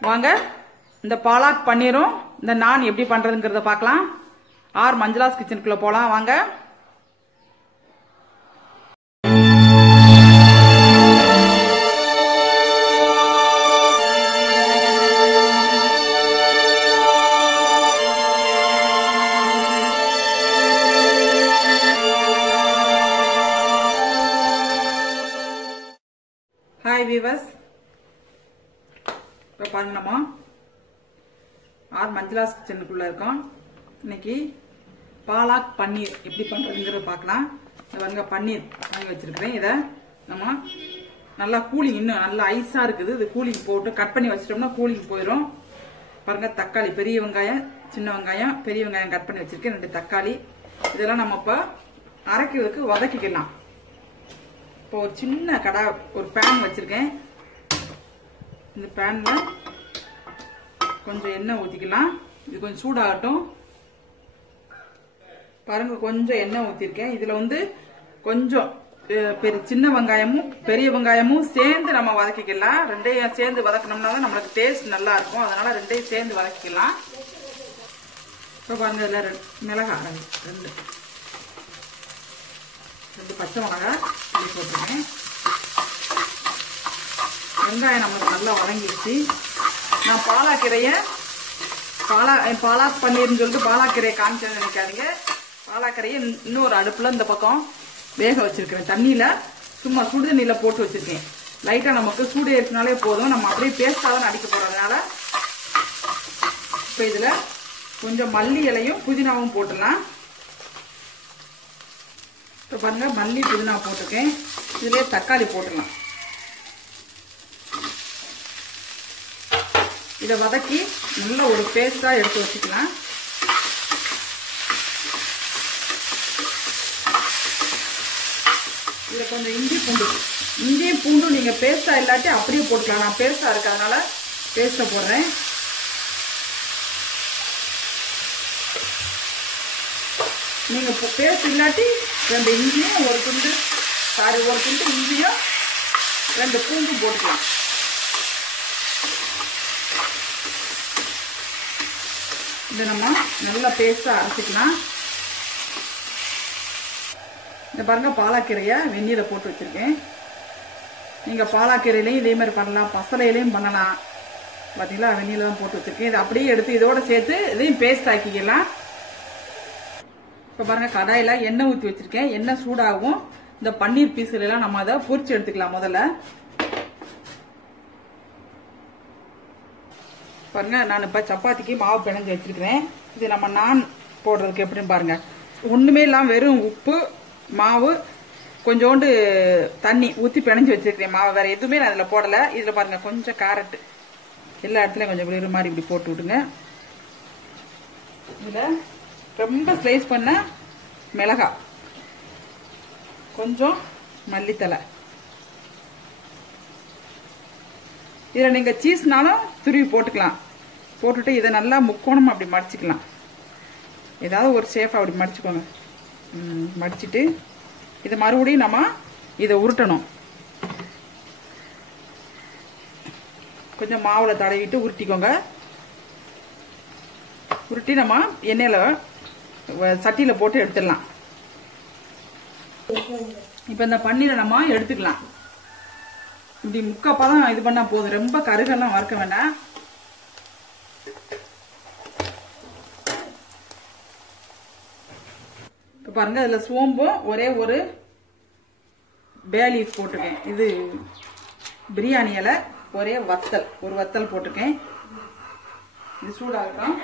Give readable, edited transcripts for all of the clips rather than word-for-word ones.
வாங்க இந்த பாலாக் பன்னீரும் இந்த நான் எப்படி பண்றதுங்கறத பார்க்கலாம். ஆர் மஞ்சுளாஸ் கிச்சனுக்குள்ள போலாம் வாங்க. ஹாய் வீவர்ஸ், இப்போ பாருங்க நம்ம ஆர் மஞ்சுளாஸ் கிச்சனுக்குள்ள இருக்கோம். இன்னைக்கு பாலாக் பன்னீர் எப்படி பண்றதுங்கிறத பார்க்கலாம். பாருங்க பன்னீர் வாங்கி வச்சிருக்கிறேன். இதை நம்ம நல்லா கூலிங், இன்னும் நல்லா ஐஸா இருக்குது, இது கூலிங் போட்டு கட் பண்ணி வச்சிட்டோம்னா கூலிங் போயிடும். பாருங்க தக்காளி, பெரிய வெங்காயம், சின்ன வெங்காயம், பெரிய வெங்காயம் கட் பண்ணி வச்சிருக்கேன், 2 தக்காளி. இதெல்லாம் நம்ம இப்ப அரைக்கிறதுக்கு வதக்கிக்கலாம். இப்போ ஒரு சின்ன ஒரு பேன் வச்சிருக்கேன். இந்த பேன்ல கொஞ்சம் எண்ணெய் ஊத்திக்கலாம். இது கொஞ்சம் சூடாகட்டும். பாருங்க கொஞ்சம் எண்ணெய் ஊத்திருக்கேன். இதுல வந்து கொஞ்சம் சின்ன வெங்காயமும் பெரிய வெங்காயமும் சேர்ந்து நம்ம வதக்கிக்கலாம். ரெண்டையும் சேர்ந்து வதக்கணும்னா தான் நம்மளுக்கு டேஸ்ட் நல்லா இருக்கும். அதனால ரெண்டையும் சேர்ந்து வதக்கிக்கலாம். இப்போ பாருங்க இதுல மிளகாய் 2 பச்சை மிளகாய் போட்டிருக்கேன். வெங்காயம் நம்மளுக்கு நல்லா வதங்கிடுச்சு. நான் பாலாக்கீரையை பாலாக் பன்னீர்னு சொல்லிட்டு பாலாக்கீரையை காமிச்சேன்னு நினைக்காதீங்க. பாலாக்கீரையை இன்னொரு அடுப்புல இந்த பக்கம் வேக வச்சிருக்கிறேன். தண்ணியில சும்மா சுடு தண்ணியில போட்டு வச்சிருக்கேன். லைட்டா நமக்கு சூடு ஏற்றினாலே போதும். நம்ம அப்படியே பேஸ்டா தான் அடிக்க போறதுனால இப்ப இதுல கொஞ்சம் மல்லி இலையும் புதினாவும் போட்டுடலாம். இப்ப பாருங்க மல்லி புதினா போட்டிருக்கேன். இதுலயே தக்காளி போட்டுடலாம். இதை வதக்கி நல்ல ஒரு பேஸ்டா எடுத்து வச்சுக்கலாம். இதுல கொஞ்சம் இஞ்சியும் பூண்டும் நீங்க பேஸ்டா இல்லாட்டி அப்படியே போட்டுக்கலாம். நான் பேஸ்டா இருக்கிறதுனால பேஸ்ட போடுறேன். நீங்க பேஸ்ட் இல்லாட்டி 2 இஞ்சியும் ஒரு துண்டு இஞ்சியும் 2 பூண்டும் போட்டுக்கலாம். இதை நம்ம நல்லா பேஸ்டா அரைச்சிக்கலாம். இந்த பாருங்க பாலாக்கீரைய வெந்நீரை போட்டு வச்சிருக்கேன். நீங்க பாலாக்கீரையிலையும் இதே மாதிரி பண்ணலாம், பசலையிலையும் பண்ணலாம். பாத்தீங்களா, வெந்நீர்ல தான் போட்டு வச்சிருக்கேன். இதை அப்படியே எடுத்து இதோட சேர்த்து இதையும் பேஸ்ட் ஆக்கிக்கலாம். இப்ப பாருங்க கடாயில எண்ணெய் ஊற்றி வச்சிருக்கேன். எண்ணெய் சூடாகும். இந்த பன்னீர் பீஸ்கள் எல்லாம் நம்ம அதை பொரிச்சு எடுத்துக்கலாம். முதல்ல பாருங்க, நான் இப்ப சப்பாத்திக்கு மாவு பிணைஞ்சு வச்சிருக்கிறேன். இது நம்ம நான் போடுறதுக்கு எப்படின்னு பாருங்க. ஒண்ணுமே இல்லாம வெறும் உப்பு, மாவு, கொஞ்சோண்டு தண்ணி ஊத்தி பிணைஞ்சு வச்சிருக்கிறேன். மாவு வேற எதுவுமே நான் அதுல போடல. இதுல பாருங்க கொஞ்சம் கேரட் எல்லா இடத்துலயும் கொஞ்சம் விழுற மாதிரி இப்படி போட்டு விடுங்க. இதுல ரொம்ப ஸ்லைஸ் பண்ண மிளகாய், கொஞ்சம் மல்லித்தலை, இதுல நீங்க சீஸ்னாலும் துருவி போட்டுக்கலாம். போட்டுட்டு இதை நல்லா முக்கோணமா அப்படி மடிச்சுக்கலாம். ஏதாவது ஒரு ஷேஃபா அப்படி மடிச்சுக்கோங்க. மடிச்சுட்டு இதை மறுபடியும் நம்ம இதை உருட்டணும். கொஞ்சம் மாவுல தடவிட்டு உருட்டிக்கோங்க. உருட்டி நம்ம எண்ணெயில சட்டியில போட்டு எடுத்துடலாம். இப்ப இந்த பன்னீரை நம்ம எடுத்துக்கலாம். இப்படி முக்கப்பதான் இது பண்ணா போதும். ரொம்ப கருகெல்லாம் வறுக்க வேண்டாம். இப்ப பாருங்க இதுல சோம்பும் ஒரே ஒரு பே லீஃப் போட்டிருக்கேன். இது பிரியாணி இலை, ஒரே ஒரு வத்தல் போட்டிருக்கேன். இது சூடாகட்டும்.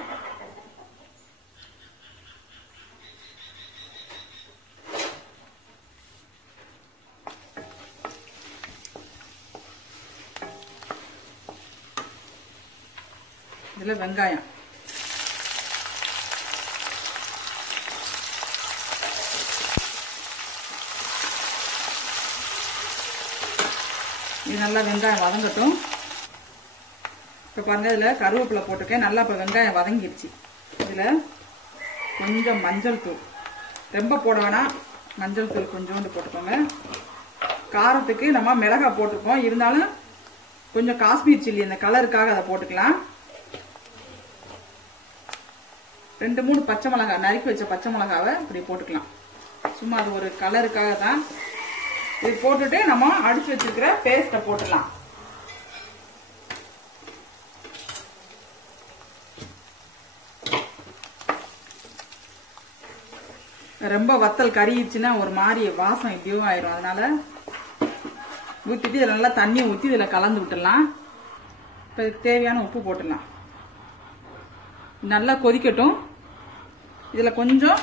இதுல வெங்காயம், இது நல்லா வெங்காயம் வதங்கட்டும். இப்ப பாருங்க இதுல கருவேப்பிலை போட்டிருக்கேன். நல்லா இப்ப வெங்காயம் வதங்கிடுச்சு. இதுல கொஞ்சம் மஞ்சள் தூள், ரொம்ப போட வேணாம், மஞ்சள் தூள் கொஞ்சோண்டு போட்டுக்கோங்க. காரத்துக்கு நம்ம மிளகாய் போட்டிருக்கோம். இருந்தாலும் கொஞ்சம் காஷ்மீர் சில்லி இந்த கலருக்காக அதை போட்டுக்கலாம். 2-3 பச்சை மிளகாய், நறுக்கி வச்ச பச்சை மிளகாவை இப்படி போட்டுக்கலாம். சும்மா அது ஒரு கலருக்காக தான். இது போட்டுட்டு நம்ம அடிச்சு வச்சிருக்கிற பேஸ்ட்டை போட்டுக்கலாம். ரொம்ப வத்தல் கறிச்சுன்னா ஒரு மாதிரி வாசம் எப்படியோ ஆயிரும். அதனால ஊத்திட்டு இதுல நல்லா தண்ணி ஊத்தி இதுல கலந்து விட்டுடலாம். இப்ப இதுக்கு தேவையான உப்பு போட்டுடலாம். நல்லா கொதிக்கட்டும். இதுல கொஞ்சம்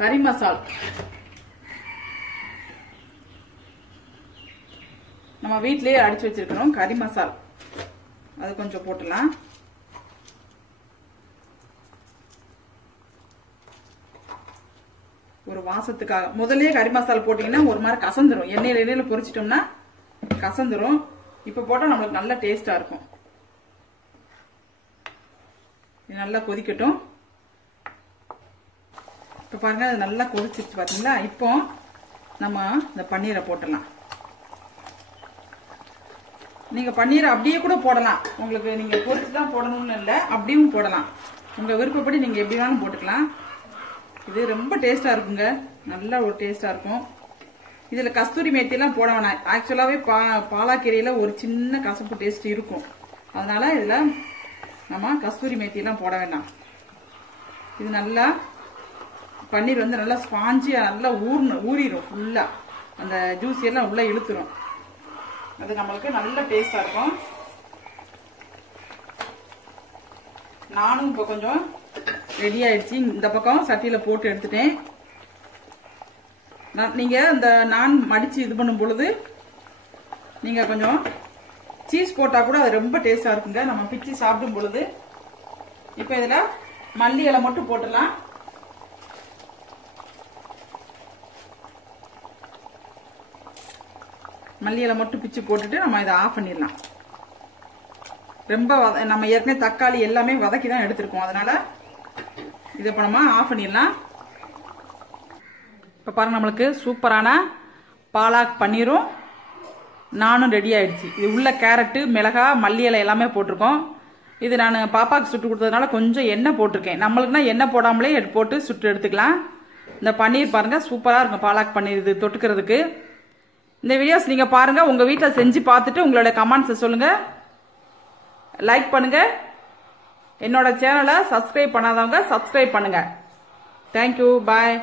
கறி மசால், நம்ம வீட்லயே அடிச்சு வச்சிருக்கிறோம் கறி மசால், அது கொஞ்சம் போட்டுடலாம். ஒரு வாசத்துக்காக முதல்லயே கறி மசாலா போட்டீங்கன்னா ஒரு மாதிரி கசந்துரும். எண்ணெயில பொரிச்சிட்டோம்னா கசந்துரும். இப்ப போட்டா நம்மளுக்கு நல்ல டேஸ்டா இருக்கும். இது நல்லா கொதிக்கட்டும். இப்ப பாருங்க அது நல்லா கொதிச்சிருச்சு பாத்தீங்களா. இப்போ நம்ம இந்த பன்னீரை போட்டுடலாம். நீங்க பன்னீரை அப்படியே கூட போடலாம். உங்களுக்கு நீங்க பொரிச்சுதான் போடணும்னு இல்லை, அப்படியும் போடலாம். உங்க விருப்பப்படி நீங்க எப்படி வேணாலும் போட்டுக்கலாம். இது ரொம்ப டேஸ்டா இருக்குங்க. நல்ல ஒரு டேஸ்டா இருக்கும். இதுல கஸ்தூரி மேத்தி எல்லாம் போட வேணாம். ஆக்சுவலாவே பாலாக்கீரையில ஒரு சின்ன கசப்பு டேஸ்ட் இருக்கும். அதனால இதுல நம்ம கஸ்தூரி மேத்தி எல்லாம் போட வேண்டாம். இது நல்லா பன்னீர் வந்து நல்லா ஸ்பாஞ்சி நல்லா ஊறிடும். ஃபுல்லா அந்த ஜூஸ் எல்லாம் உள்ள இழுத்துரும். அது நம்மளுக்கு நல்ல டேஸ்டா இருக்கும். நானும் இப்ப கொஞ்சம் ரெடி ஆயிடுச்சு. இந்த பக்கம் சட்டியில போட்டு எடுத்துட்டேன். நீங்க இந்த நான் மடிச்சு இது பண்ணும் பொழுது நீங்க கொஞ்சம் சீஸ் போட்டா கூட அது ரொம்ப டேஸ்டா இருக்குங்க, நம்ம பிச்சு சாப்பிடும் பொழுது. இப்ப இதுல மல்லி இலை மட்டும் போட்டுடலாம். மல்லி இலை மட்டும் பிச்சு போட்டுட்டு நம்ம இதை ஆஃப் பண்ணிடலாம். ரொம்ப நம்ம ஏற்கனவே தக்காளி எல்லாமே வதக்கி தான் எடுத்திருக்கோம். அதனால இதை இப்ப நம்ம ஆஃப் பண்ணிடலாம். இப்ப பாருங்க நம்மளுக்கு சூப்பரான பாலாக் பன்னீரும் நானும் ரெடி ஆயிடுச்சு. இது உள்ள கேரட்டு, மிளகாய், மல்லி இலை எல்லாமே போட்டிருக்கோம். இது நான் பாப்பாக்கு சுட்டு கொடுத்ததுனால கொஞ்சம் எண்ணெய் போட்டிருக்கேன். நம்மளுக்குன்னா எண்ணெய் போடாமலே போட்டு சுட்டு எடுத்துக்கலாம். இந்த பன்னீர் பாருங்க சூப்பரா இருக்கும். பாலாக் பன்னீர் இது தொட்டுக்கிறதுக்கு. இந்த வீடியோஸ் நீங்க பாருங்க, உங்க வீட்டில் செஞ்சு பார்த்துட்டு உங்களோட கமெண்ட்ஸ் சொல்லுங்க, லைக் பண்ணுங்க. என்னோட சேனலை சப்ஸ்கிரைப் பண்ணாதவங்க சப்ஸ்கிரைப் பண்ணுங்க. தேங்க்யூ, பாய்.